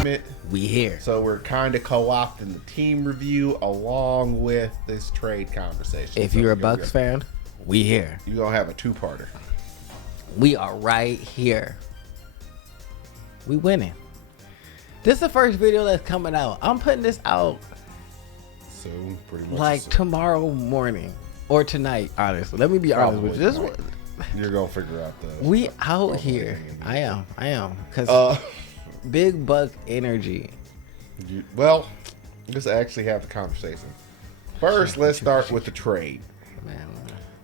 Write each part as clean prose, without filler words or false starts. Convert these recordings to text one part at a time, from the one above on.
segment. We here. So we're kind of co-opting the team review along with this trade conversation. If you're a Bucks fan, we here. You're going to have a two-parter. We are right here. We winning. This is the first video that's coming out. I'm putting this out Soon, pretty much. like tomorrow morning or tonight, honestly. Let me be honest with you. This one, you're going to figure out the... We out here. I am. Because big buck energy. Well, let's actually have the conversation. First, let's start with the trade. Man.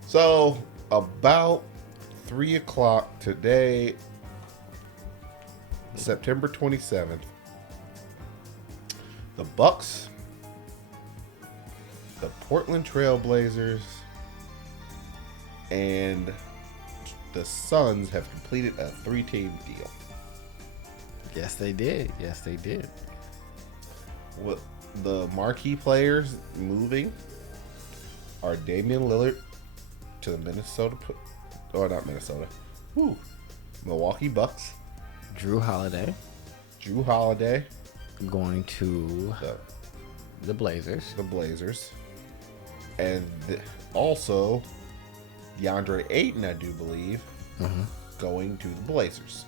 So, about 3 o'clock today, September 27th, the Bucks, the Portland Trail Blazers, and the Suns have completed a 3-team deal. Yes, they did. With the marquee players moving are Damian Lillard to the Milwaukee Bucks. Drew Holiday going to the Blazers. And also DeAndre Ayton, I do believe, going to the Blazers.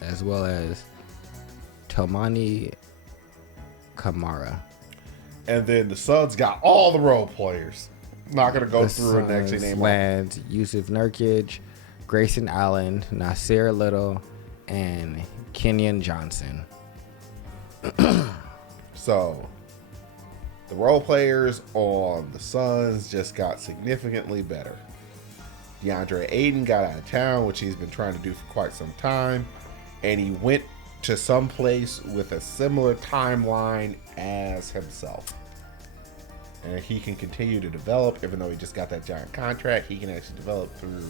As well as Tomani Kamara. And then the Suns got all the role players. Not going to go through and actually name lands Yusuf Nurkic, Grayson Allen, Nasir Little, and Kenyon Johnson. So, the role players on the Suns just got significantly better. DeAndre Ayton got out of town, which he's been trying to do for quite some time, and he went to some place with a similar timeline as himself. And he can continue to develop, even though he just got that giant contract. He can actually develop through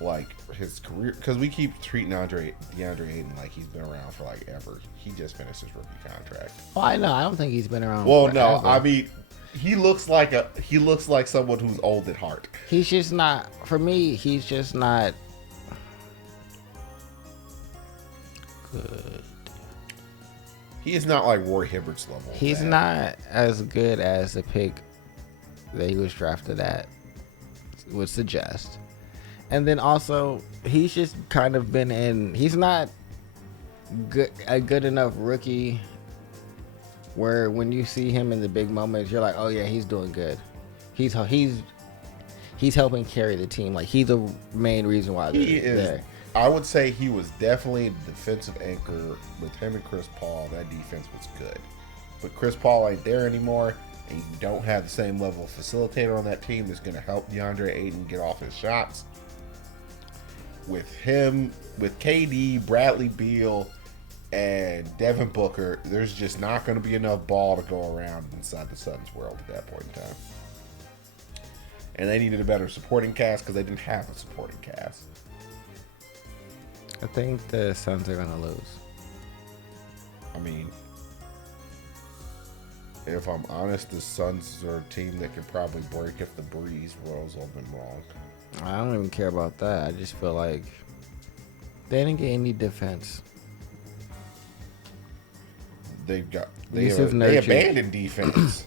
like his career, because we keep treating DeAndre Ayton like he's been around for like ever. He just finished his rookie contract. Oh, I know. I don't think he's been around. Well, forever. no, I mean, he looks like someone who's old at heart. He's just not. For me, he's just not good. He is not like Roy Hibbert's level. He's not as good as the pick that he was drafted at would suggest. And then also, he's just kind of been in. He's not a good enough rookie where when you see him in the big moments, you're like, oh yeah, he's doing good. He's helping carry the team. Like, he's the main reason why he they're is. there. I would say he was definitely the defensive anchor with him and Chris Paul. That defense was good, but Chris Paul ain't there anymore, and you don't have the same level of facilitator on that team that's going to help DeAndre Ayton get off his shots. With him, with KD, Bradley Beal, and Devin Booker, there's just not going to be enough ball to go around inside the Suns world at that point in time. And they needed a better supporting cast because they didn't have a supporting cast. I think the Suns are going to lose. I mean, if I'm honest, the Suns are a team that could probably break if the Breeze rolls on them wrong. I don't even care about that. I just feel like they didn't get any defense. They abandoned defense.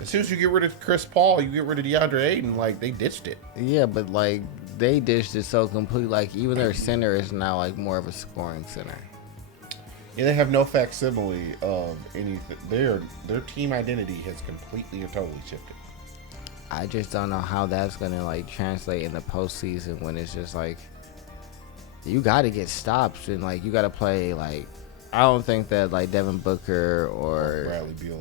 As soon as you get rid of Chris Paul, you get rid of DeAndre Ayton. Like, they ditched it. Yeah, but like they dished it so complete. Like, even their center is now like more of a scoring center. Yeah, they have no facsimile of anything. Their team identity has completely and totally shifted. I just don't know how that's gonna like translate in the postseason when it's just like you got to get stops and like you got to play like. I don't think that like Devin Booker or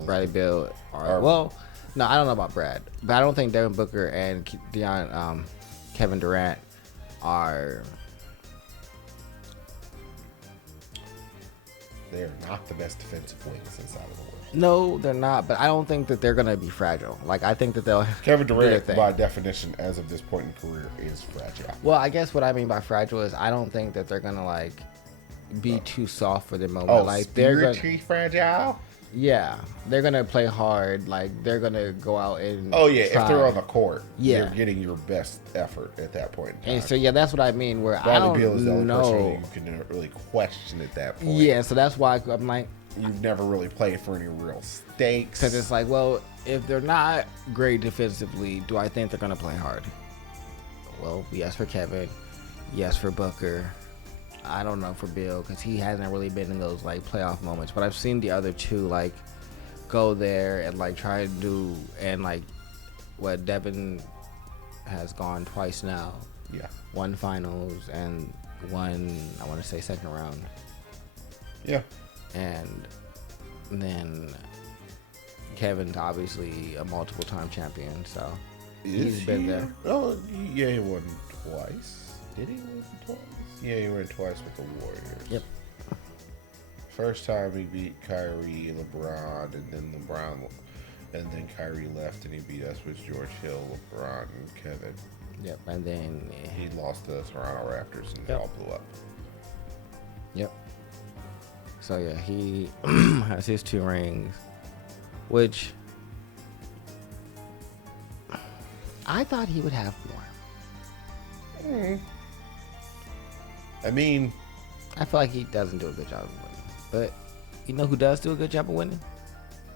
Bradley Beal are well. No, I don't know about Brad, but I don't think Devin Booker and Kevin Durant are. They are not the best defensive wings inside of the world. No, they're not, but I don't think that they're going to be fragile. Like, I think that they'll... Kevin Durant, by definition, as of this point in career, is fragile. Well, I guess what I mean by fragile is I don't think that they're going to, like, be too soft for the moment. Oh, like, spiritually fragile? Yeah, they're gonna play hard. Like they're gonna go out and. Oh yeah, try. if they're on the court, Yeah. you're getting your best effort at that point in time. And so yeah, that's what I mean. Where Bradley Beal is the I only don't person know. you can really question at that point. Yeah, so that's why I'm like, You've never really played for any real stakes. because it's like, well, if they're not great defensively, do I think they're gonna play hard? Well, yes for Kevin, yes for Booker. I don't know for Bill because he hasn't really been in those like playoff moments. But I've seen the other two like go there and like try to do and like what Devin has gone twice now. Yeah. One finals and one I want to say second round. Yeah. And then Kevin's obviously a multiple time champion, so he's been there. Oh, yeah, he won twice. Did he win twice? Yeah, he won twice with the Warriors. Yep. First time he beat Kyrie, LeBron, and then Kyrie left and he beat us with George Hill, LeBron, and Kevin. Yep. And then He lost to the Toronto Raptors and it Yep. all blew up. Yep. So yeah, he has his 2 rings, which I thought he would have more. I mean, I feel like he doesn't do a good job of winning. But you know who does do a good job of winning?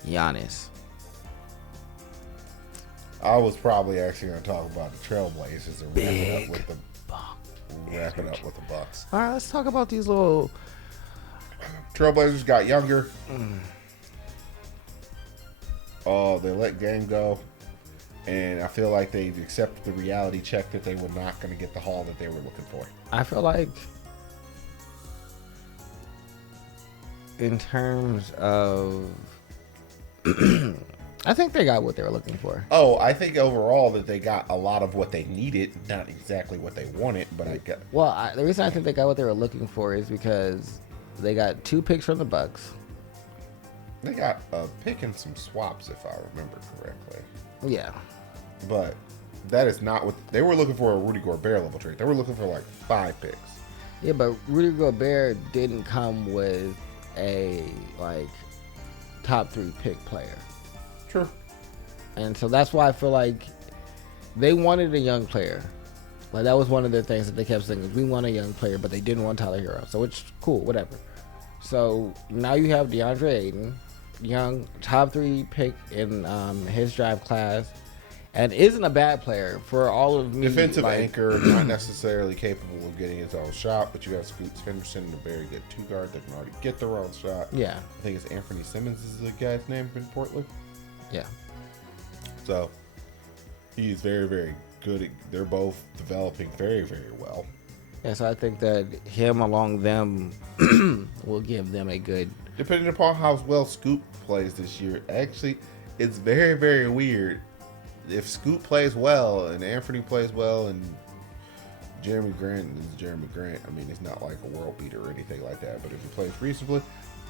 Giannis. I was probably actually going to talk about the Trailblazers and wrap it up with the Bucks. All right, let's talk about these little. Trailblazers got younger. Oh, they let game go. And I feel like they've accepted the reality check that they were not going to get the haul that they were looking for. I feel like in terms of I think they got what they were looking for. Oh, I think overall that they got a lot of what they needed. Not exactly what they wanted, but I got... Well, the reason I think they got what they were looking for is because they got 2 picks from the Bucks. They got a pick and some swaps, if I remember correctly. Yeah. But that is not what... They were looking for a Rudy Gobert level trade. They were looking for like 5 picks. Yeah, but Rudy Gobert didn't come with a like top 3 pick player. True. And so that's why I feel like they wanted a young player. Like that was one of the things that they kept saying is we want a young player, but they didn't want Tyler Hero. So it's cool, whatever. So now you have DeAndre Ayton, young top 3 pick in his draft class, and isn't a bad player for all of me. Defensive like, anchor, not necessarily capable of getting his own shot, but you have Scoots Henderson and a very good 2 guard that can already get their own shot. Yeah. I think it's Anthony Simmons is the guy's name in Portland. Yeah. So he's very, very good. They're both developing very, very well. Yeah, so I think that him along them will give them a good. Depending upon how well Scoot plays this year, actually, it's very, very weird. If Scoot plays well and Anthony plays well and Jeremy Grant is Jeremy Grant, I mean, he's not like a world beater or anything like that, but if he plays reasonably,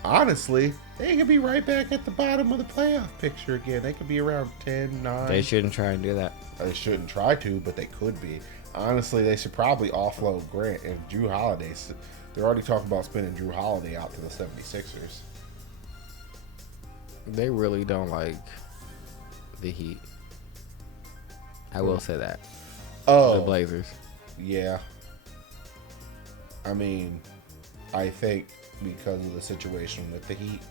honestly, they could be right back at the bottom of the playoff picture again. They could be around 10, 9. They shouldn't try and do that. They shouldn't try to, but they could be. Honestly, they should probably offload Grant and Drew Holiday. They're already talking about spinning Drew Holiday out to the 76ers. They really don't like the Heat. I will say that. Oh, The Blazers. yeah. I mean, I think because of the situation with the Heat,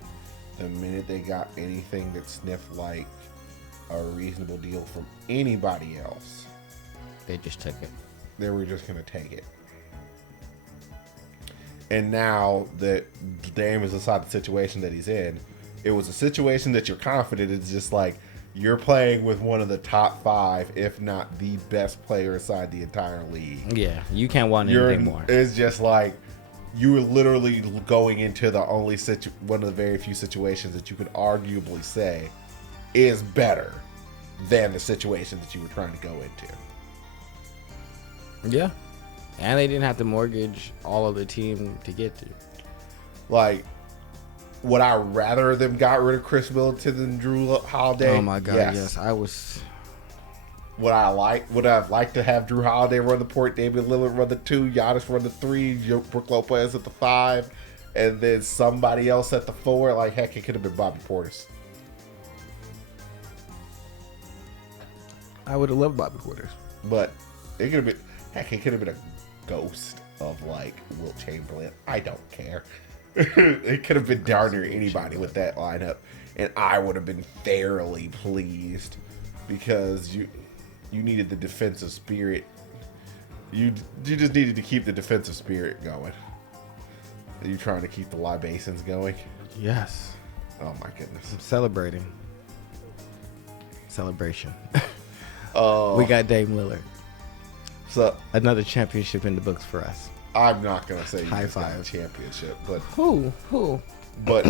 the minute they got anything that sniffed like a reasonable deal from anybody else, They just took it. they were just going to take it. And now that Dame is inside the situation that he's in, it was a situation that you're confident it's just like you're playing with one of the top 5, if not the best player inside the entire league. Yeah, you can't want anything more. It's just like you were literally going into the only one of the very few situations that you could arguably say is better than the situation that you were trying to go into. Yeah. And they didn't have to mortgage all of the team to get to. Like, would I rather them got rid of Chris Middleton than Drew Holiday? Oh my God, yes. I was. Would I have liked to have Drew Holiday run the point, Damian Lillard run the 2, Giannis run the 3, Brook Lopez at the 5, and then somebody else at the 4. Like, heck, it could have been Bobby Portis. I would have loved Bobby Portis. But it could have been, heck, it could have been a ghost of, like, Wilt Chamberlain. I don't care. It could have been darn near anybody with that lineup, and I would have been fairly pleased because you needed the defensive spirit. You just needed to keep the defensive spirit going. Are you trying to keep the libasons going? Yes. Oh my goodness. I'm celebrating. Celebration. We got Dame Lillard. So another championship in the books for us. I'm not gonna say high just got a five championship, but who? But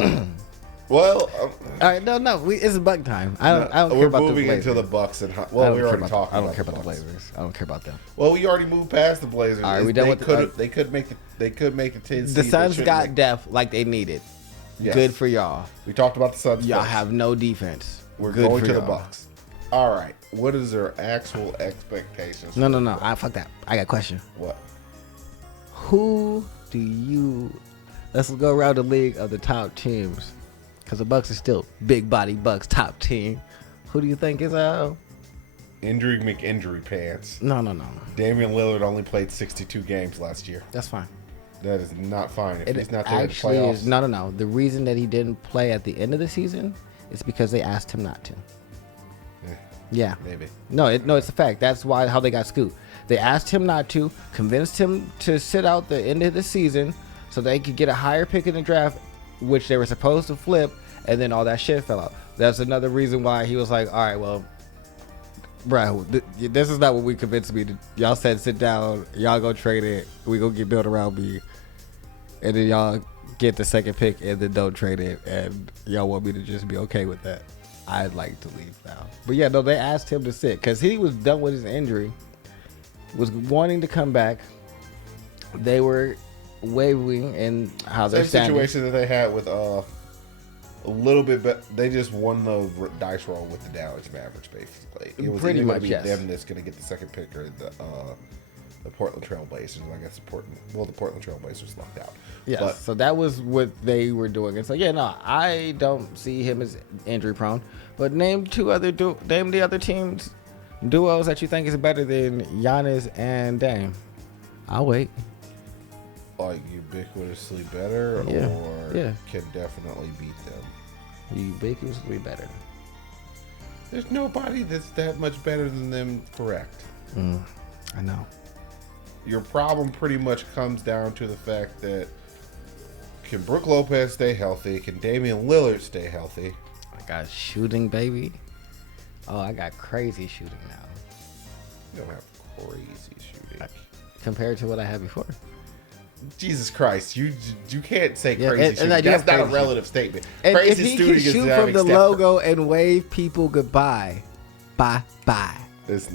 well, all right, no, it's Buck time. I don't care we're about the moving Blazers. into the Bucks and well, we already talked. I don't care about the Blazers. I don't care about them. Well, we already moved past the Blazers. All right, we done with they could make the 10 seed. The Suns got depth like they needed. Yes. Good for y'all. We talked about the Suns. Y'all first. have no defense. We're Good going for to the y'all. Bucks. All right. What is their actual expectations? No. Fuck that. I got a question. What? Who do you? Let's go around the league of the top teams, because the Bucks is still big body Bucks top team. Who do you think is Injury McInjury pants. No. Damian Lillard only played 62 games last year. That's fine. That is not fine. If he's not there in the Actually, playoffs. no. The reason that he didn't play at the end of the season is because they asked him not to. Yeah. Maybe. No, it's a fact. That's how they got scooped. They asked him not to, convinced him to sit out the end of the season so they could get a higher pick in the draft, which they were supposed to flip, and then all that shit fell out. That's another reason why he was like, all right, well, bro, this is not what we convinced me to. Y'all said sit down, y'all go trade it, we go get built around me, and then y'all get the second pick and then don't trade it, and y'all want me to just be okay with that. I'd like to leave now. But yeah, no, they asked him to sit because he was done with his injury, was wanting to come back. They were wavering in how they're Same standing. situation that they had with a little bit, but they just won the dice roll with the Dallas Mavericks, basically. It was Pretty either much, gonna be yes. them that's going to get the second pick or the Portland Trail Blazers. I guess the Portland Trail Blazers lucked out. Yeah, But so that was what they were doing. And so yeah, no, I don't see him as injury prone. But name the other teams duos that you think is better than Giannis and Dame. I'll wait. like ubiquitously better, or can definitely beat them. Ubiquitously better. There's nobody that's that much better than them, correct? I know. Your problem pretty much comes down to the fact that can Brook Lopez stay healthy? Can Damian Lillard stay healthy? I got shooting, baby. Oh, I got crazy shooting now. You don't have crazy shooting. Compared to what I had before. Jesus Christ, you can't say Yeah, crazy and shooting. I do That's have not a crazy relative statement. And Crazy if he shooting can is shoot having from the Steph logo and wave people goodbye, bye. It's,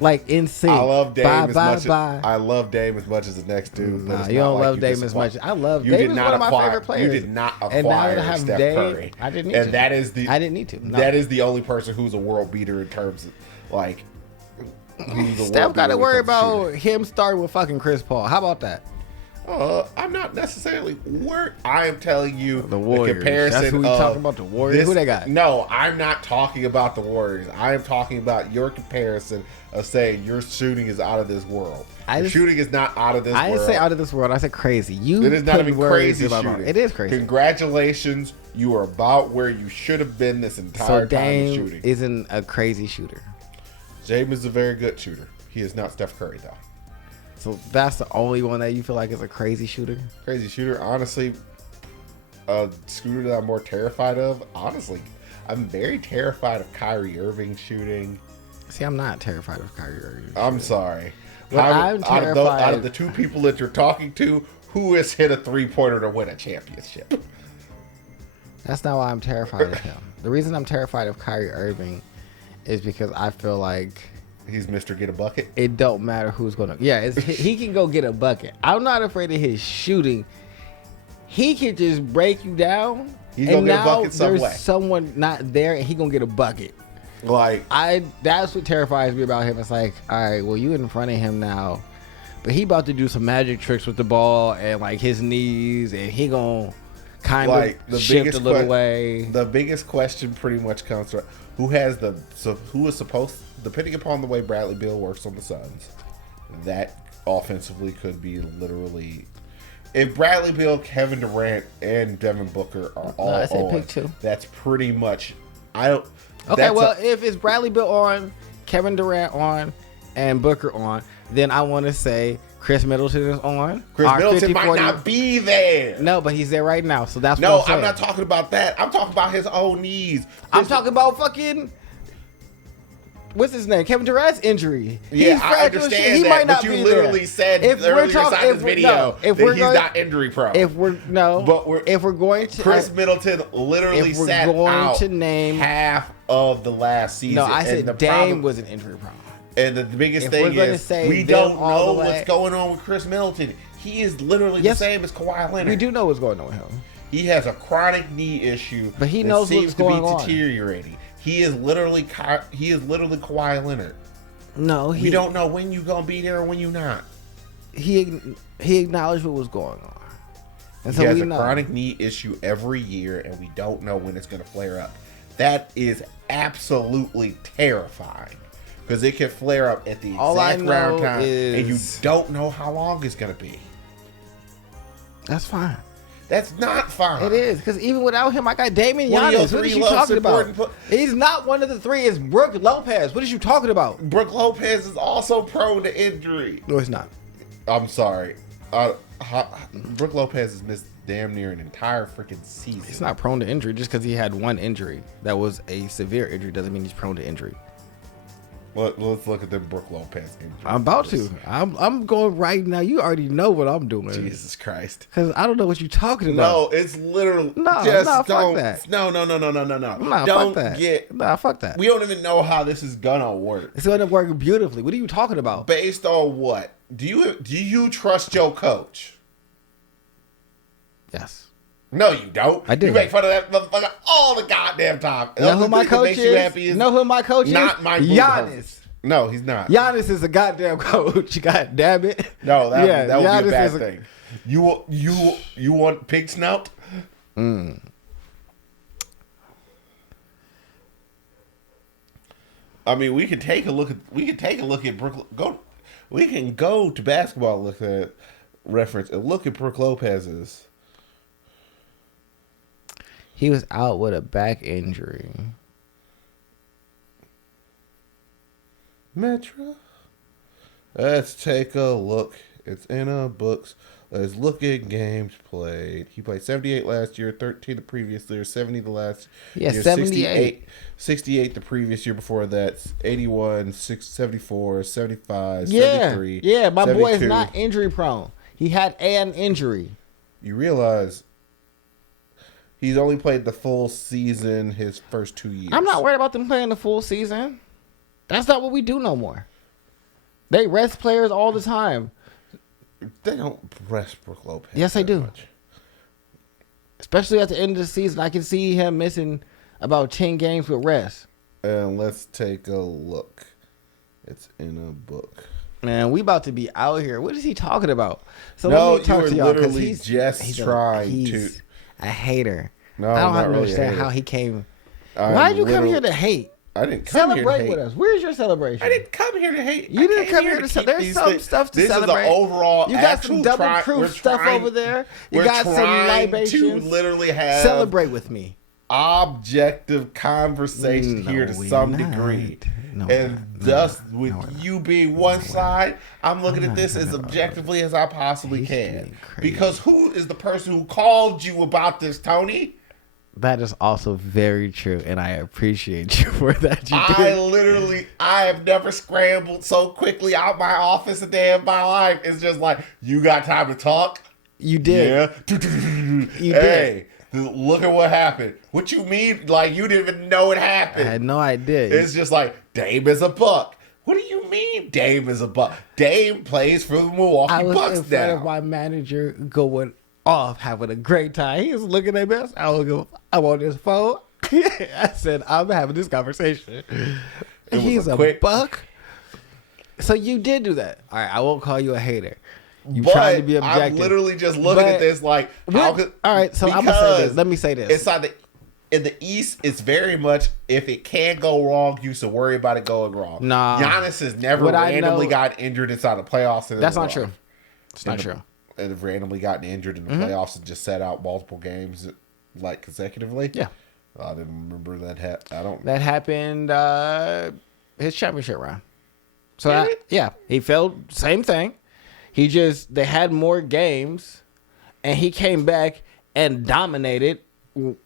Like in sync. I love Dame bye, as bye, much. bye. I love Dame as much as the next dude. But Nah, it's you not don't like love you Dame just as acquired- much. I love You Dame. did Is not one of my acquire. favorite players. You did not And now that I acquire have Steph Dame, Curry. I didn't need and to. that is the. I didn't need to. No. That is the only person who's a world beater in terms of like. Steph got to worry about him starting with fucking Chris Paul. How about that? I'm not necessarily worried. I am telling you The Warriors. comparison. That's who we talking about, the Warriors? Who they got? No, I'm not talking about the Warriors. I am talking about your comparison of saying your shooting is out of this world. Your shooting is not out of this world. I didn't say out of this world. I said crazy. You It is not put even words crazy in my mouth. shooting. It is crazy. Congratulations. You are about where you should have been this entire So time of Dame shooting. isn't a crazy shooter. Dame is a very good shooter. He is not Steph Curry, though. So that's the only one that you feel like is a crazy shooter? Crazy shooter. Honestly, a shooter that I'm more terrified of. Honestly, I'm very terrified of Kyrie Irving shooting. See, I'm not terrified of Kyrie Irving. I'm sorry. But I'm terrified. Out of the two people that you're talking to, who has hit a three-pointer to win a championship? That's not why I'm terrified of him. The reason I'm terrified of Kyrie Irving is because I feel like He's Mr. Get a Bucket. it don't matter who's gonna. Yeah, he can go get a bucket. I'm not afraid of his shooting. He can just break you down. He's and gonna get a now bucket some there's way. someone not there, and he gonna get a bucket. Like, That's what terrifies me about him. It's like, all right, well, you in front of him now, but he about to do some magic tricks with the ball and like his knees, and he gonna kind of shift a little way. The biggest question pretty much comes from who is supposed, depending upon the way Bradley Beal works on the Suns, that offensively could be literally. If Bradley Beal, Kevin Durant, and Devin Booker are all on, pick two. That's pretty much. I don't. Okay, well, if it's Bradley Beal on, Kevin Durant on, and Booker on, then I want to say Chris Middleton is on. Chris Middleton might not be there. No, but he's there right now, so that's no. what I'm not talking about that. I'm talking about his own knees. I'm talking about fucking. What's his name? Kevin Durant's injury. Yeah, I understand he that, might not but you be literally there. said earlier inside this video that he's not injury prone. If we're going to Chris Middleton literally sat out to name half of the last season. No, I said Dame was an injury prone. And the biggest thing is we don't know what's going on with Chris Middleton. He is literally the same as Kawhi Leonard. We do know what's going on with him. He has a chronic knee issue, but he knows what's going on. Seems to be deteriorating. He is literally Kawhi Leonard. No, we don't know when you're gonna be there or when you're not. He acknowledged what was going on, and he has a chronic knee issue every year, and we don't know when it's gonna flare up. That is absolutely terrifying because it can flare up at the exact round time, and you don't know how long it's gonna be. That's fine. That's not fine. It is, because even without him, I got Damian Giannis. What are you talking about? He's not one of the three. It's Brook Lopez. What are you talking about? Brook Lopez is also prone to injury. No, he's not. I'm sorry. Brook Lopez has missed damn near an entire freaking season. He's not prone to injury. Just because he had one injury that was a severe injury doesn't mean he's prone to injury. Let's look at the Brook Lopez injury. I'm about to. I'm going right now. You already know what I'm doing. Jesus Christ. Because I don't know what you're talking about. No, it's literally. Fuck that. No. Fuck that. Fuck that. We don't even know how this is gonna work. It's gonna work beautifully. What are you talking about? Based on what? Do you trust your coach? Yes. No, you don't. I do. You make fun of that motherfucker all the goddamn time. You know who my coach is? Know who my coach is? Not my Giannis. No, he's not. Giannis is a goddamn coach. God damn it. No, that would be a bad thing. You want pig snout? Mm. I mean, we can take a look at Brook. We can go to basketball. Look at reference and look at Brook Lopez's. He was out with a back injury. Metro. Let's take a look. It's in our books. Let's look at games played. He played 78 last year, 13 the previous year, 70 the last year, 78. 68 the previous year before that, 81, 74, 75, yeah, 73. Yeah, my 72. boy is not injury prone. He had an injury. You realize he's only played the full season his first 2 years. I'm not worried about them playing the full season. That's not what we do no more. They rest players all the time. They don't rest Brook Lopez. Yes, they do. Much. Especially at the end of the season. I can see him missing about 10 games with rest. And let's take a look. It's in a book. Man, we about to be out here. What is he talking about? So no, let me talk to y'all. Literally he's trying to. A hater. No, I don't really understand how he came. Why did you come here to hate? I didn't come here to hate. Celebrate with us. Where's your celebration? I didn't come here to hate. You didn't come here to celebrate. There's some stuff to celebrate. This is the overall. You got some double proof stuff over there. You got some libations. To literally have celebrate with me. Objective conversation here to some degree. Thus, with you being one side, I'm looking at this as objectively as I possibly can. Because who is the person who called you about this, Tony? That is also very true, and I appreciate you for that. I have never scrambled so quickly out my office a day in my life. It's just like, you got time to talk? You did. Yeah. Hey, look at what happened. What you mean? Like, you didn't even know it happened. I had no idea. It's just like, Dame is a buck. What do you mean Dame is a buck? Dame plays for the Milwaukee Bucks now. I was in front of my manager going off, having a great time. He was looking at me. I'm on this phone. I said, I'm having this conversation. He's a buck. So you did do that. All right, I won't call you a hater. You but trying to be objective. I'm literally just looking at this like, all right. So I'm gonna say this. Let me say this. It's in the East, it's very much if it can go wrong, you should worry about it going wrong. Nah, Giannis has never randomly gotten injured inside the playoffs. That's not true. It's not true. And have randomly gotten injured in the playoffs and just sat out multiple games like consecutively. Yeah, I didn't remember that. That happened his championship round. So he failed. Same thing. They had more games, and he came back and dominated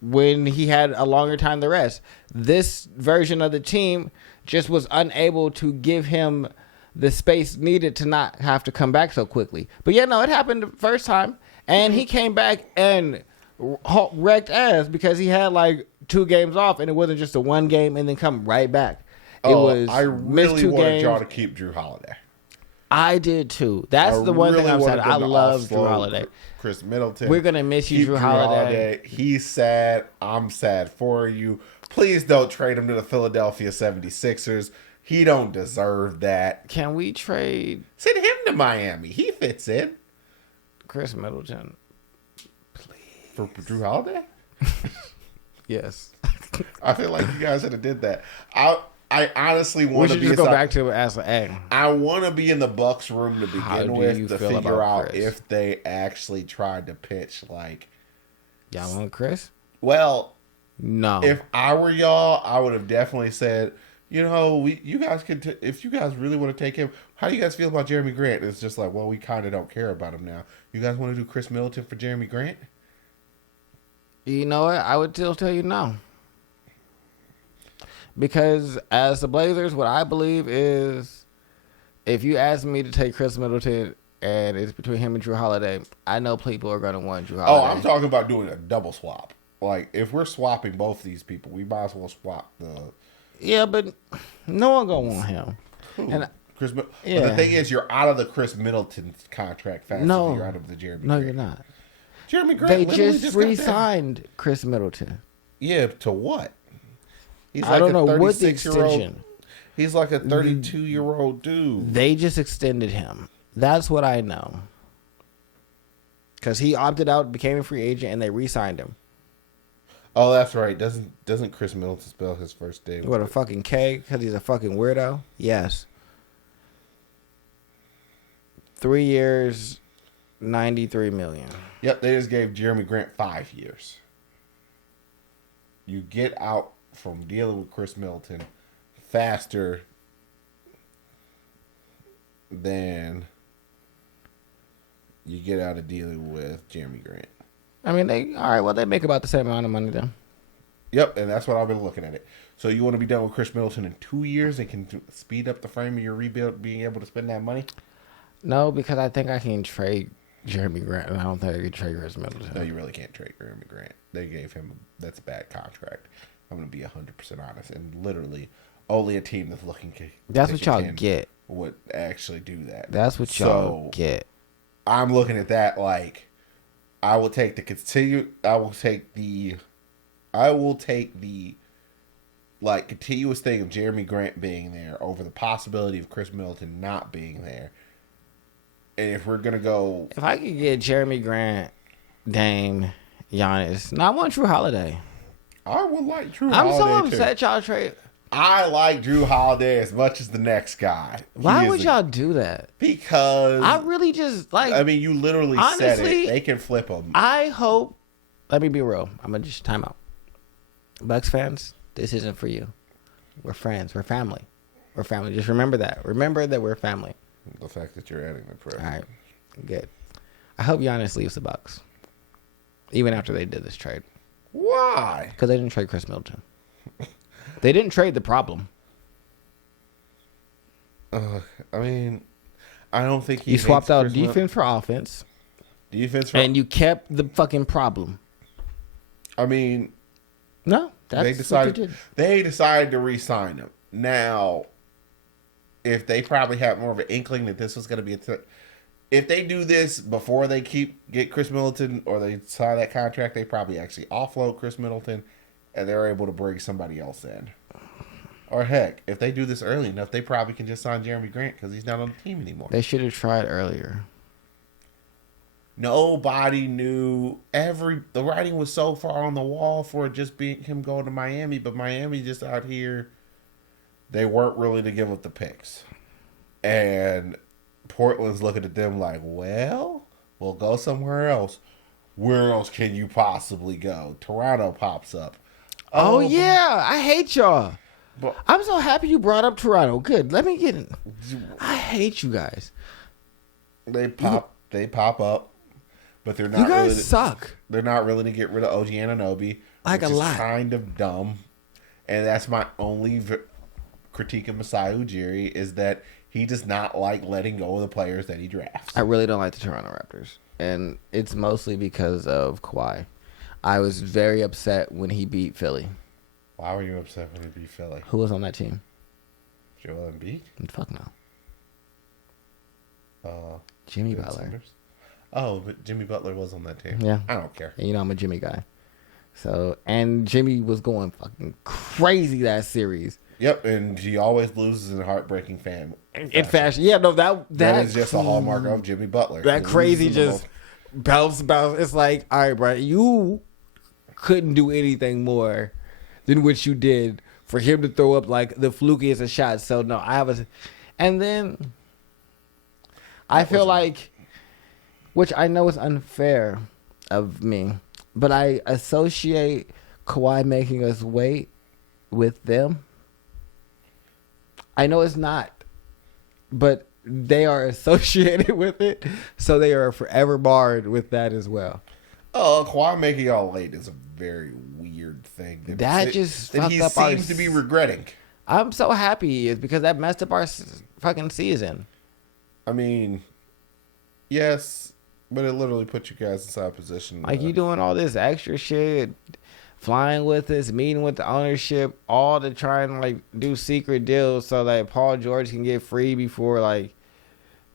when he had a longer time the rest. This version of the team just was unable to give him the space needed to not have to come back so quickly. But yeah, no, it happened the first time, and he came back and wrecked ass because he had like 2 games off, and it wasn't just a 1 game and then come right back. I really wanted y'all to keep Drew Holiday. I did too. That's the one thing I'm saying. I love Drew Holiday. Chris Middleton. We're gonna miss you, Drew Holiday. He's sad. I'm sad for you. Please don't trade him to the Philadelphia 76ers. He don't deserve that. Can we trade? Send him to Miami. He fits in. Chris Middleton, please. For Drew Holiday? Yes. I feel like you guys should have did that. I honestly want to just go back to as an egg. I want to be in the Bucks room to begin with to figure out if they actually tried to pitch like. Y'all want Chris? Well, no. If I were y'all, I would have definitely said, you guys could. If you guys really want to take him, how do you guys feel about Jeremy Grant? It's just like, well, we kind of don't care about him now. You guys want to do Chris Middleton for Jeremy Grant? You know what? I would still tell you no. Because as the Blazers, what I believe is if you ask me to take Chris Middleton and it's between him and Drew Holiday, I know people are going to want Drew Holiday. Oh, I'm talking about doing a double swap. Like, if we're swapping both these people, we might as well swap the... Yeah, but no one going to want him. Who? And Chris, but the thing is, you're out of the Chris Middleton contract faster than you're out of the Jeremy Grant. No, you're not. Jeremy Grant They just re-signed Chris Middleton. Yeah, to what? He's I don't know what the extension. He's like a 32-year-old dude. They just extended him. That's what I know. Because he opted out, became a free agent, and they re-signed him. Oh, that's right. Doesn't Chris Middleton spell his first name? What, a fucking K? Because he's a fucking weirdo? Yes. 3 years, $93 million. Yep, they just gave Jeremy Grant 5 years. You get out from dealing with Chris Middleton faster than you get out of dealing with Jeremy Grant. I mean, they make about the same amount of money then. Yep, and that's what I've been looking at it. So you want to be done with Chris Middleton in 2 years and can speed up the frame of your rebuild, being able to spend that money? No, because I think I can trade Jeremy Grant, and I don't think I can trade Chris Middleton. No, you really can't trade Jeremy Grant. They gave him, that's a bad contract. I'm going to be 100% honest. And literally, only a team that's looking to... That's what y'all get. Would actually do that. That's what y'all get. I'm looking at that like, I will take the like continuous thing of Jeremy Grant being there over the possibility of Chris Middleton not being there. And if we're gonna go, if I could get Jeremy Grant, Dame, Giannis, no, I want Drew Holiday. I would like Drew Holiday. I'm so upset y'all trade. I like Drew Holiday as much as the next guy. Why would y'all do that? Because I really just like. I mean, you literally said it. They can flip them. I hope. Let me be real. I'm gonna just time out. Bucks fans, this isn't for you. We're friends. We're family. We're family. Just remember that. Remember that we're family. The fact that you're adding the prayer. All right, good. I hope Giannis leaves the Bucks, even after they did this trade. Why? Because they didn't trade Chris Middleton. They didn't trade the problem. I mean, I don't think you swapped out defense for offense. And you kept the fucking problem. I mean, no, that's what they did. They decided to re-sign him. Now, if they probably had more of an inkling that this was going to be if they do this before they get Chris Middleton or they sign that contract, they probably actually offload Chris Middleton and they're able to bring somebody else in. Or heck, if they do this early enough, they probably can just sign Jeremy Grant because he's not on the team anymore. They should have tried earlier. Nobody knew. The writing was so far on the wall for just being him going to Miami, but Miami just out here, they weren't really to give up the picks. And Portland's looking at them like, well, we'll go somewhere else. Where else can you possibly go? Toronto pops up. Oh yeah, I hate y'all. But I'm so happy you brought up Toronto. Good. Let me get in. I hate you guys. They pop up, but they're not. You guys really suck. They're not really to get rid of OG Anunoby, Like which a is lot. kind of dumb. And that's my only critique of Masai Ujiri is that he does not like letting go of the players that he drafts. I really don't like the Toronto Raptors, and it's mostly because of Kawhi. I was very upset when he beat Philly. Why were you upset when he beat Philly? Who was on that team? Joel Embiid? Fuck no. Jimmy Ben Butler. Simmons? Oh, but Jimmy Butler was on that team. Yeah. I don't care. And you know I'm a Jimmy guy. So, and Jimmy was going fucking crazy that series. Yep, and he always loses in a heartbreaking In fashion. Yeah, no, that is just a hallmark of Jimmy Butler. That crazy just bounce. It's like, all right, bro, you couldn't do anything more than what you did for him to throw up like the flukiest of shots. So no, and then I feel like, which I know is unfair of me, but I associate Kawhi making us wait with them. I know it's not, but they are associated with it, so they are forever barred with that as well. Oh, Kawhi making y'all late is a very weird thing. That just fucked he up seems to be regretting. I'm so happy he is because that messed up our fucking season. I mean, yes, but it literally put you guys inside position. Like you doing all this extra shit, flying with us, meeting with the ownership, all to try and like do secret deals so that Paul George can get free before like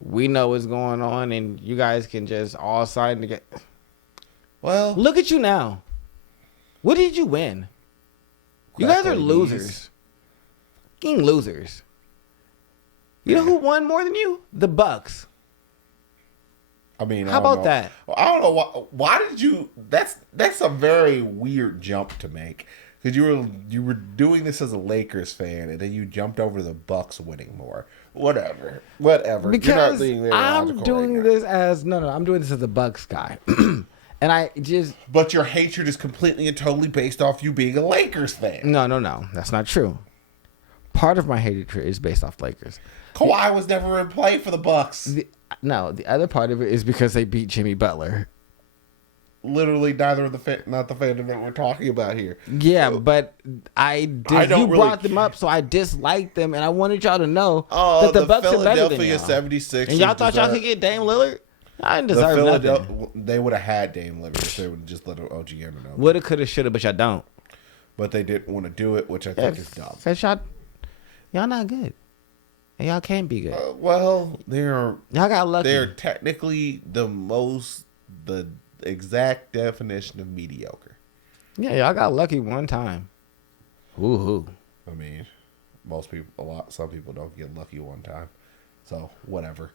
we know what's going on and you guys can just all sign together. Well, Look at you now. What did you win? You guys are losers. Fucking losers. You know who won more than you? The Bucks. I mean, How about that? I don't know why did you? That's a very weird jump to make because you were doing this as a Lakers fan and then you jumped over to the Bucks winning more. Whatever. Because You're not being very I'm logical doing right now. this as I'm doing this as a Bucks guy, and I just But your hatred is completely and totally based off you being a Lakers fan. no, that's not true. Part of my hatred is based off Lakers. Kawhi was never in play for the Bucks. The other part of it is because they beat Jimmy Butler. Literally, neither of not the fandom that we're talking about here. Yeah, but you brought them up, so I disliked them, and I wanted y'all to know that the Bucks are better than y'all. 76ers And y'all thought y'all could get Dame Lillard? I didn't deserve nothing. They would have had Dame Lillard if they would have just let OG Anunoby. Woulda, coulda, shoulda, but y'all don't. But they didn't want to do it, which I think is dumb. Cause y'all not good, and y'all can't be good. Well, Y'all got lucky. They're technically the exact definition of mediocre. Yeah, y'all got lucky one time. Woohoo! I mean, some people don't get lucky one time, so whatever.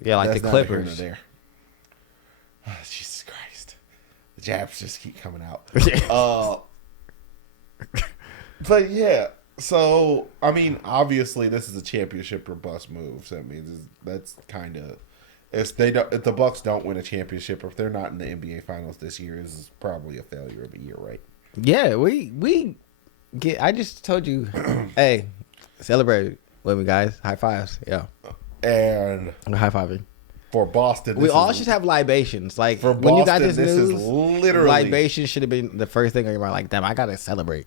Yeah, like the Clippers. There. Oh, Jesus Christ, the jabs just keep coming out. But yeah. So, I mean, obviously, this is a championship or bust move. So, I mean, that's kind of if the Bucks don't win a championship or if they're not in the NBA Finals this year, this is probably a failure of a year, right? Yeah, we get. I just told you, hey, celebrate with me, guys. High fives, yeah. And high fiving for Boston, we all should have libations. Like for when Boston, you got this news, is literally libation should have been the first thing on your mind. Like, damn, I gotta celebrate.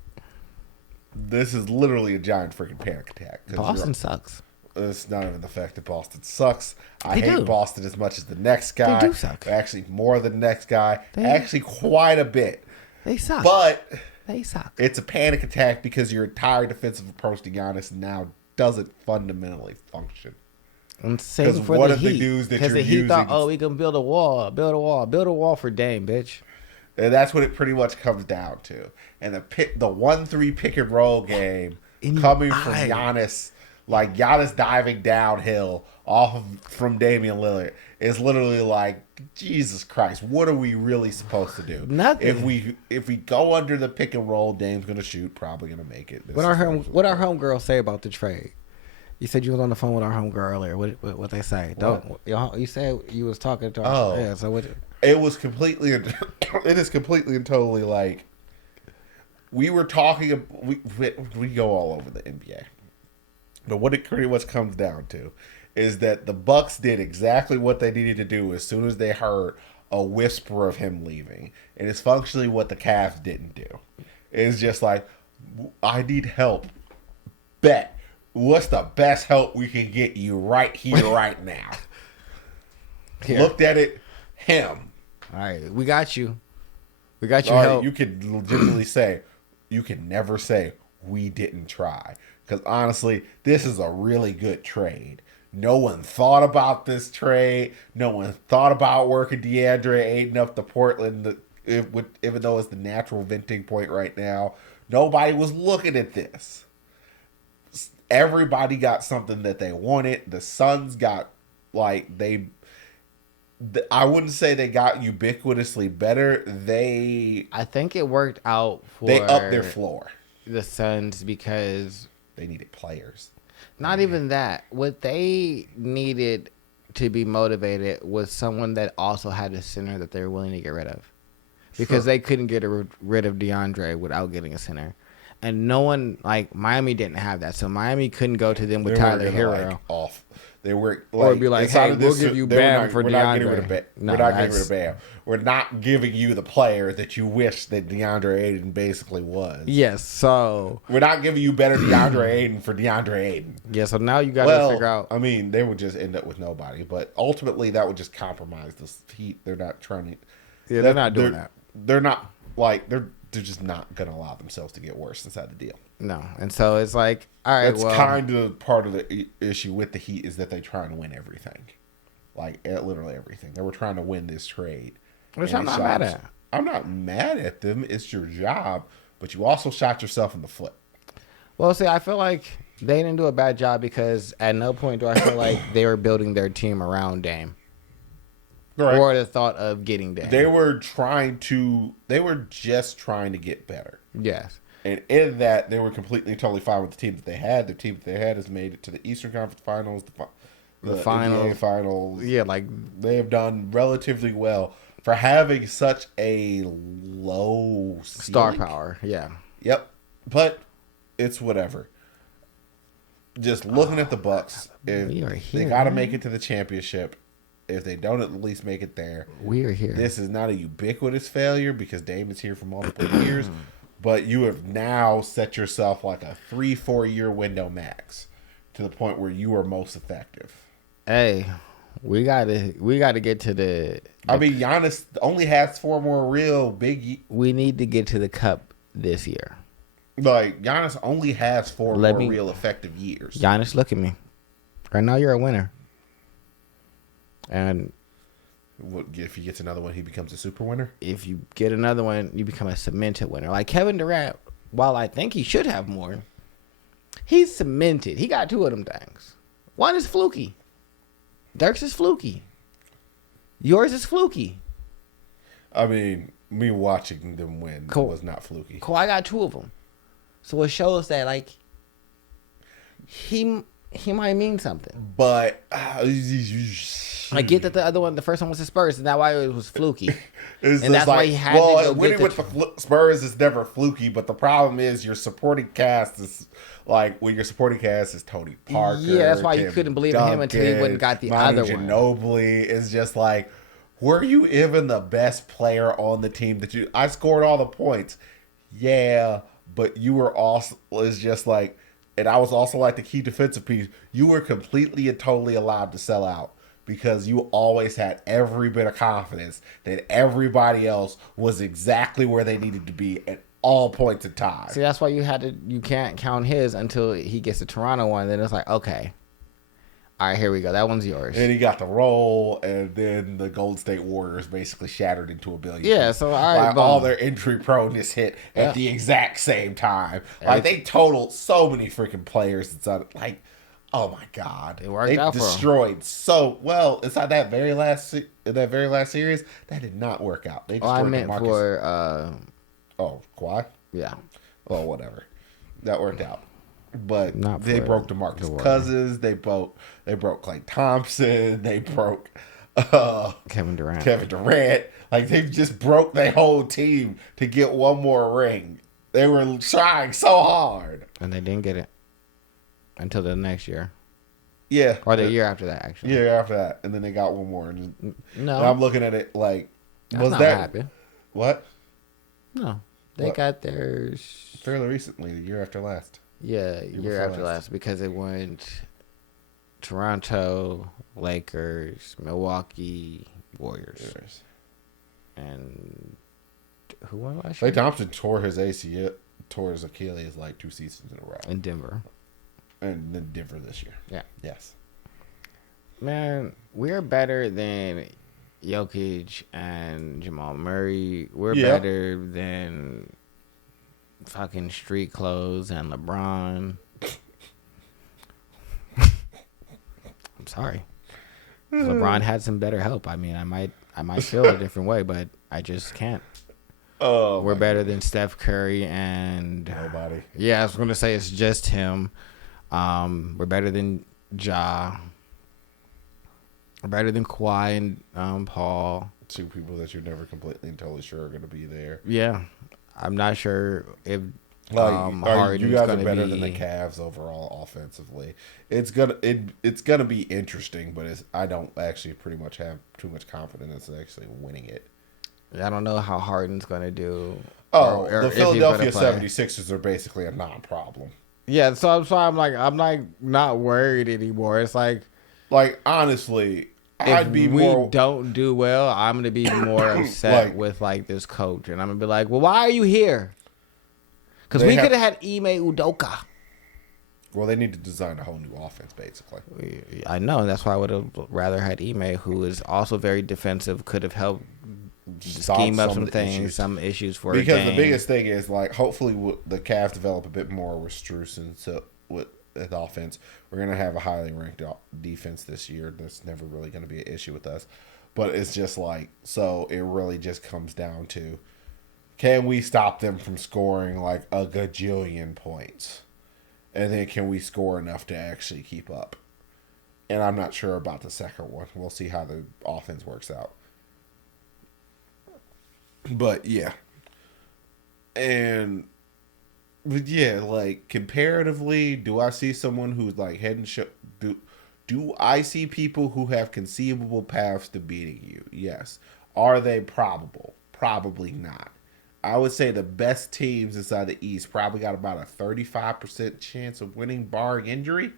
This is literally a giant freaking panic attack. Boston sucks. It's not even the fact that Boston sucks. I They hate do. Boston as much as the next guy. They do suck. Actually, more than the next guy. They- Actually, quite a bit. They suck. But they suck. it's a panic attack because your entire defensive approach to Giannis now doesn't fundamentally function. And same 'Cause for one the of the Heat. dudes that Because you're the Heat thought, using oh, we can build a wall for Dame, bitch. And that's what it pretty much comes down to. And the 1-3 pick and roll game coming from Giannis, like Giannis diving downhill from Damian Lillard, is literally like, Jesus Christ, what are we really supposed to do? Nothing. If we go under the pick and roll, Dame's gonna shoot, probably gonna make it. What our homegirl say about the trade? You said you was on the phone with our homegirl earlier. What they say? You said you was talking to her. Yeah. So what? It was completely. It is completely and totally like. We were talking. We go all over the NBA, but what it pretty much comes down to is that the Bucks did exactly what they needed to do as soon as they heard a whisper of him leaving, and it's functionally what the Cavs didn't do. It's just like, I need help. Bet. What's the best help we can get you right here, right now? Here. Looked at it, him. All right, we got you. We got you. Help. You could legitimately say, you can never say we didn't try, because honestly, this is a really good trade. No one thought about this trade. No one thought about working DeAndre Ayton up to Portland, even though it's the natural venting point right now. Nobody was looking at this. Everybody got something that they wanted. The Suns got, like, I wouldn't say they got ubiquitously better. I think it worked out for... They upped their floor. The Suns because... They needed players. Not even that. What they needed to be motivated was someone that also had a center that they were willing to get rid of. Because they couldn't get rid of DeAndre without getting a center. And no one, like, Miami didn't have that. So Miami couldn't go to them with Tyler Hero. They were like, or be like, hey, we'll give you Bam for DeAndre. We're not getting rid of Bam. We're not giving you the player that you wish that DeAndre Ayton basically was. Yes, so... We're not giving you better DeAndre Ayton for DeAndre Ayton. Yeah, so now you got to figure out... I mean, they would just end up with nobody. But ultimately, that would just compromise the Heat. They're not trying to... Yeah, they're not doing that. They're not, like... They're just not going to allow themselves to get worse inside the deal. No. And so it's like, all right, That's kind of part of the issue with the Heat is that they're trying to win everything. Like, literally everything. They were trying to win this trade. Which I'm not mad at. I'm not mad at them. It's your job. But you also shot yourself in the foot. Well, see, I feel like they didn't do a bad job because at no point do I feel like they were building their team around Dame. Correct. Or the thought of getting Dame. They were just trying to get better. Yes. And in that, they were completely and totally fine with the team that they had. The team that they had has made it to the Eastern Conference Finals, the NBA Finals. Yeah, like... They have done relatively well for having such a low star power. Yeah. Yep. But it's whatever. Just looking at the Bucks, if they got to make it to the championship. If they don't at least make it there, we are here. This is not a ubiquitous failure because Dame is here for multiple years, but you have now set yourself like a 3-4 year window max to the point where you are most effective. Hey, we gotta get to the. I mean, Giannis only has 4 more real big. We need to get to the cup this year. Like Giannis only has 4 more real effective years. Giannis, look at me. Right now, you're a winner. And if he gets another one, he becomes a super winner. If you get another one, you become a cemented winner. Like Kevin Durant, while I think he should have more, he's cemented. He got 2 of them things. One is fluky. Dirk's is fluky. Yours is fluky. I mean, me watching them win was not fluky. Kawhi got 2 of them. So it shows that, like, he might mean something. But I get that the first one was the Spurs, and that's why it was fluky. And that's why he had to go winning with the Spurs is never fluky, but the problem is your supporting cast is like when your supporting cast is Tony Parker. Yeah, that's why you couldn't believe in him until he went and got the other one. Ginobili is just like, were you even the best player on the team that you? I scored all the points, yeah, but you were also is just like, and I was also like the key defensive piece. You were completely and totally allowed to sell out. Because you always had every bit of confidence that everybody else was exactly where they needed to be at all points in time. See, that's why you can't count his until he gets the Toronto one. Then it's like, okay, All right, here we go. That one's yours. And he got the role, and then the Golden State Warriors basically shattered into a billion. Yeah, so all right, all their injury proneness hit at the exact same time. Like they totaled so many freaking players. It's like, oh my god, it worked out destroyed so well. Inside that very last series, that did not work out. They destroyed DeMarcus. Kawhi. Yeah. Well, whatever. That worked out. But Not they broke DeMarcus Cousins. They broke Klay Thompson. They broke Kevin Durant. Like they just broke their whole team to get one more ring. They were trying so hard, and they didn't get it until the next year. Yeah, or the year after that, actually. Year after that, and then they got one more. And I'm looking at it like, was that happy? What? No, they got theirs fairly recently, the year after last. Yeah, year after last, because it went Toronto, Lakers, Milwaukee, Warriors. And who won last year? Klay Thompson tore his Achilles like 2 seasons in a row. In Denver. And then Denver this year. Yeah. Yes. Man, we're better than Jokic and Jamal Murray. We're better than fucking street clothes and LeBron. I'm sorry. LeBron had some better help. I mean, I might feel a different way, but I just can't. We're better than Steph Curry and nobody. Yeah, I was gonna say it's just him. We're better than Ja. We're better than Kawhi and Paul. 2 people that you're never completely and totally sure are going to be there. Yeah. I'm not sure if you guys are better than the Cavs overall offensively. It's gonna be interesting, but I don't actually pretty much have too much confidence in actually winning it. I don't know how Harden's gonna do. The Philadelphia 76ers are basically a non-problem. Yeah, so I'm like not worried anymore. It's like honestly, if we don't do well, I'm gonna be more upset with like this coach, and I'm gonna be like, well, why are you here? Because we could have had Ime Udoka. Well, they need to design a whole new offense, basically. I know. That's why I would have rather had Ime, who is also very defensive, could have helped scheme up some issues for because the biggest thing is hopefully the Cavs develop a bit more with Strus with the offense. We're gonna have a highly ranked defense this year. That's never really gonna be an issue with us, but it's just so it really just comes down to, can we stop them from scoring like a gajillion points, and then can we score enough to actually keep up? And I'm not sure about the second one. We'll see how the offense works out. But yeah, comparatively, do I see someone who's head and shoulders? Do I see people who have conceivable paths to beating you? Yes. Are they probable? Probably not. I would say the best teams inside the East probably got about a 35% chance of winning, barring injury,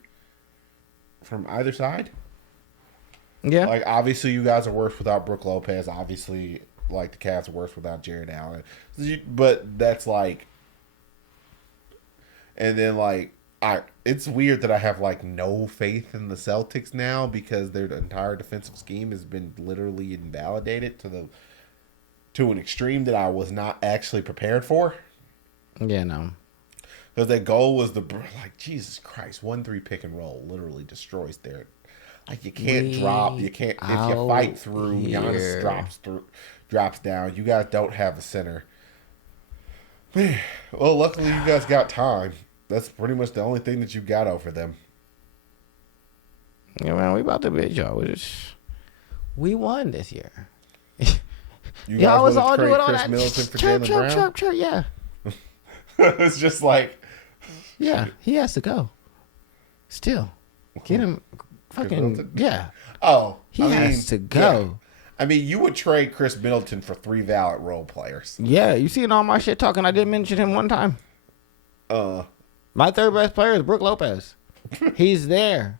from either side. Yeah. Obviously, you guys are worse without Brook Lopez. Obviously, the Cavs are worse without Jared Allen. But that's and then it's weird that I have no faith in the Celtics now, because their entire defensive scheme has been literally invalidated to an extreme that I was not actually prepared for. Yeah, no. Because their goal was Jesus Christ, 1-3 pick and roll literally destroys their. You can't drop. You can't if you fight through. Giannis drops down. You guys don't have a center. Man, well, luckily you guys got time. That's pretty much the only thing that you got over them. Yeah, man, we about to beat y'all. We won this year. Y'all was all doing all Chris that. Middleton for Jaylen Brown? Chirp, yeah. It's just yeah, he has to go. Still, get him. Fucking yeah. Oh, he has to go. Yeah. I mean, you would trade Chris Middleton for 3 valid role players. Yeah, you seen all my shit talking. I didn't mention him one time. My third best player is Brook Lopez. He's there,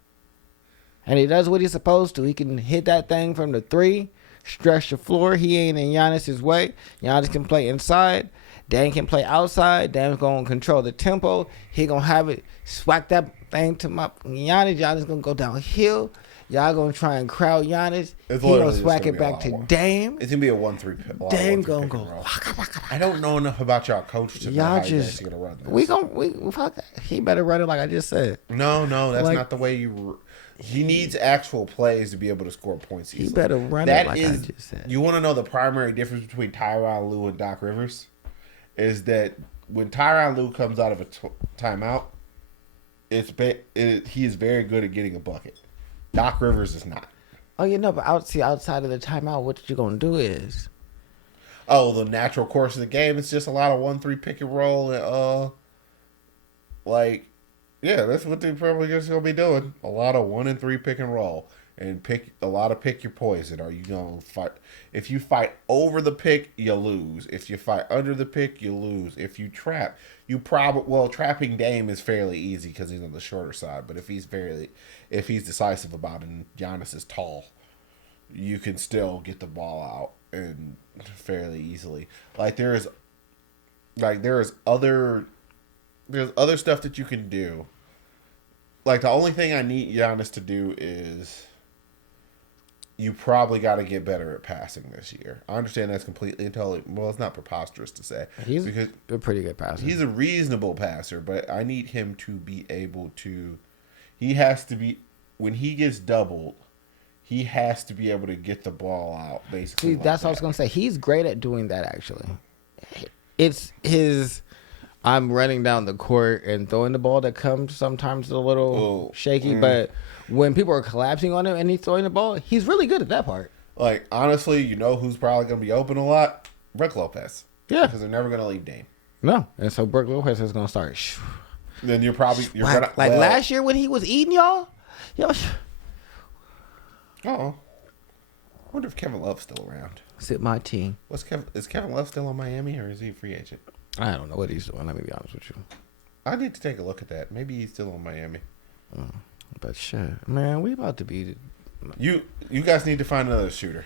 and he does what he's supposed to. He can hit that thing from the 3, stretch the floor. He ain't in Giannis' way. Giannis can play inside. Dan can play outside. Dan's gonna control the tempo. He gonna have it. Swack that thing to my Giannis. Giannis gonna go downhill. Y'all gonna try and crowd Giannis. It's He gonna literally just swag gonna it be a back lot to of Dame. It's gonna be a 1-3 pick. Dame gonna go. I don't know enough about y'all coach to know how Y'all you just actually gonna run this. we fuck that. He better run it like I just said. No, that's Like- not the way you. He needs actual plays to be able to score points easily. He better run That it like is- I just said. You want to know the primary difference between Tyronn Lue and Doc Rivers? Is that when Tyronn Lue comes out of a timeout, he is very good at getting a bucket. Doc Rivers is not. Oh, you know, but outside of the timeout, what you gonna do is The natural course of the game is just a lot of 1-3 pick and roll and that's what they're probably just gonna be doing. A lot of 1-3 pick and roll and pick your poison. Are you gonna fight? If you fight over the pick, you lose. If you fight under the pick, you lose. If you trap, trapping Dame is fairly easy because he's on the shorter side. But if he's decisive about it, and Giannis is tall, you can still get the ball out and fairly easily. There's other stuff that you can do. The only thing I need Giannis to do is you probably got to get better at passing this year. I understand that's completely and totally. Well, it's not preposterous to say. he's a pretty good passer. He's a reasonable passer, but I need him to be able to. He has to be when he gets doubled. He has to be able to get the ball out. Basically, That's what I was gonna say. He's great at doing that. Actually, it's his. I'm running down the court and throwing the ball that comes sometimes a little shaky, but when people are collapsing on him and he's throwing the ball, he's really good at that part. Honestly, you know who's probably going to be open a lot? Brook Lopez. Yeah. Because they're never going to leave Dame. No. And so Brook Lopez is going to start. Then you're going to... last year when he was eating y'all? I wonder if Kevin Love's still around. Sip my tea. Is Kevin Love still on Miami or is he a free agent? I don't know what he's doing. Let me be honest with you. I need to take a look at that. Maybe he's still on Miami. But shit, man, we about to be you guys need to find another shooter.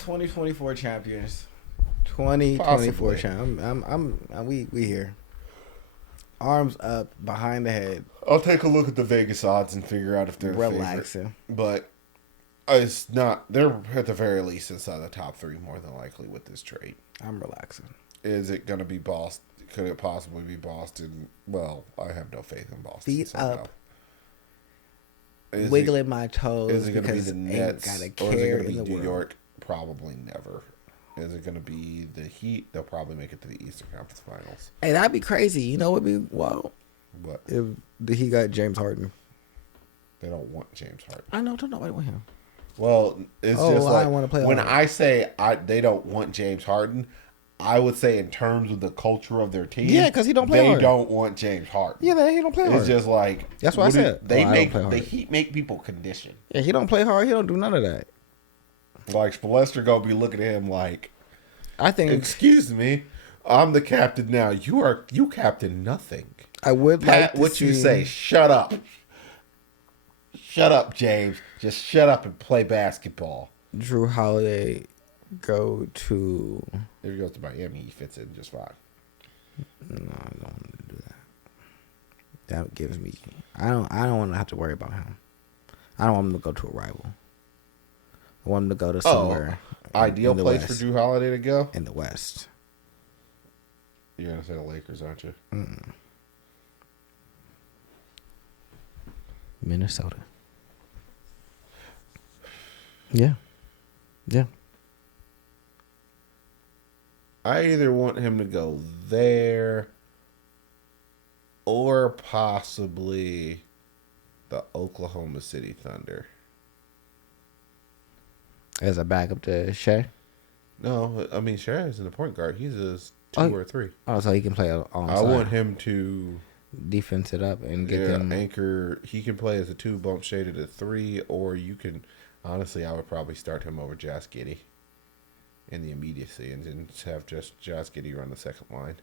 2024 champions. 2024 champions. We here. Arms up behind the head. I'll take a look at the Vegas odds and figure out if they're relaxing. But it's not. They're at the very least inside the top 3 more than likely with this trade. I'm relaxing. Is it going to be Boston? Could it possibly be Boston? Well, I have no faith in Boston. Feet somehow. up. Wiggling my toes. Is it going to be the Nets? Or is it going to be New world. York? Probably never. Is it going to be the Heat? They'll probably make it to the Eastern Conference Finals. Hey, that'd be crazy. You know what would be wild? What? If he got James Harden. They don't want James Harden. I know. Don't nobody want him. Well, it's just I want to play when hard. I say they don't want James Harden, I would say in terms of the culture of their team. Yeah, because he don't play hard. They don't want James Harden. Yeah, he don't play hard. It's just like that's what I said. The Heat make people condition. Yeah, he don't play hard. He don't do none of that. Like Spolester gonna be looking at him like, I think. Excuse me, I'm the captain now. You captain nothing. I would Pat, like to what see, you say? Shut up. Shut up, James. Just shut up and play basketball. Drew Holiday go to. If he goes to Miami, he fits in just fine. No, I don't want to do that. That gives me. I don't want to have to worry about him. I don't want him to go to a rival. I want him to go to somewhere. Ideal place for Drew Holiday to go? In the West. You're going to say the Lakers, aren't you? Minnesota. Yeah. Yeah. I either want him to go there or possibly the Oklahoma City Thunder. As a backup to Shaq? No, I mean, Shaq is in the point guard. He's a 2 or 3. Oh, so he can play on I want him to defense it up and get them anchor. He can play as a 2, bump shaded a 3, or you can. Honestly, I would probably start him over Josh Giddey in the immediacy, and then have just Josh Giddey run the second line.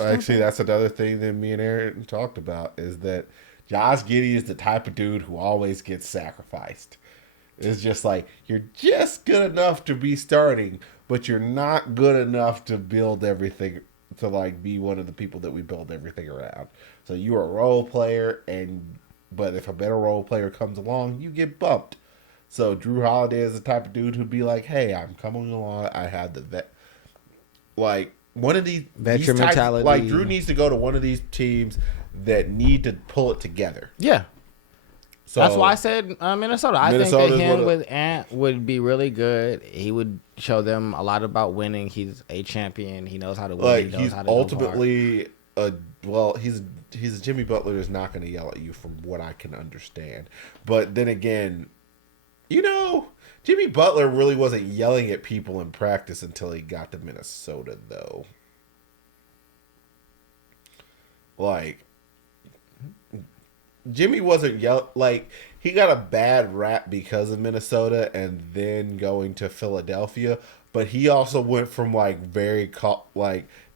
Actually, that's another thing that me and Aaron talked about is that Josh Giddey is the type of dude who always gets sacrificed. It's just like, you're just good enough to be starting, but you're not good enough to build everything to like be one of the people that we build everything around. So you're a role player, but if a better role player comes along, you get bumped. So Drew Holiday is the type of dude who'd be like, "Hey, I'm coming along. I had the vet." Like one of these veteran types, mentality. like Drew needs to go to one of these teams that need to pull it together. Yeah. So that's why I said Minnesota. I think that him with Ant would be really good. He would show them a lot about winning. He's a champion. He knows how to win. Like he knows he's how to ultimately he's a Jimmy Butler is not going to yell at you from what I can understand. But then again, Jimmy Butler really wasn't yelling at people in practice until he got to Minnesota, though. Like, Jimmy wasn't like he got a bad rap because of Minnesota and then going to Philadelphia, but he also went from like very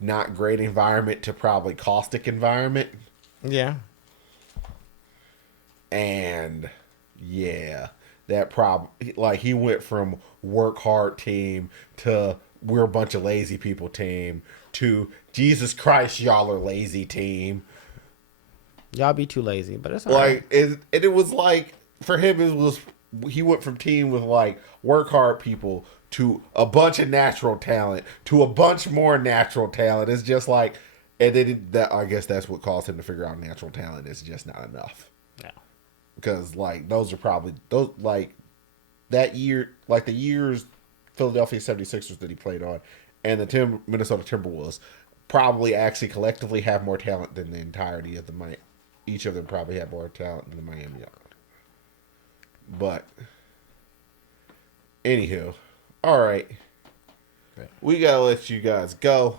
not great environment to probably caustic environment. Yeah. And yeah, that problem, like he went from work hard team to we're a bunch of lazy people team to Jesus Christ, y'all are lazy team. Y'all be too lazy, but it's all right. It was like for him, he went from team with like work hard people to a bunch of natural talent to a bunch more natural talent. It's just like, and then I guess that's what caused him to figure out natural talent is just not enough. No, because like those are probably those like that year, like the years Philadelphia 76ers that he played on, and the Minnesota Timberwolves probably actually collectively have more talent than the entirety of the Miami. Each of them probably have more talent than the Miami Heat. But, anywho, all right. We got to let you guys go.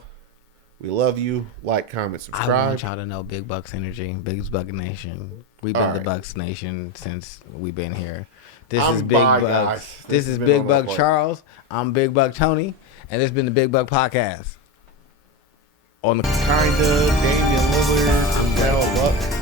We love you. Like, comment, subscribe. I want y'all to know Big Bucks Energy, Big Buck Nation. We've been the Bucks Nation since we've been here. This is Big Bucks. This is Big Buck Charles. I'm Big Buck Tony. And this has been the Big Buck Podcast. On the Damian Lillard, I'm Mel Buck.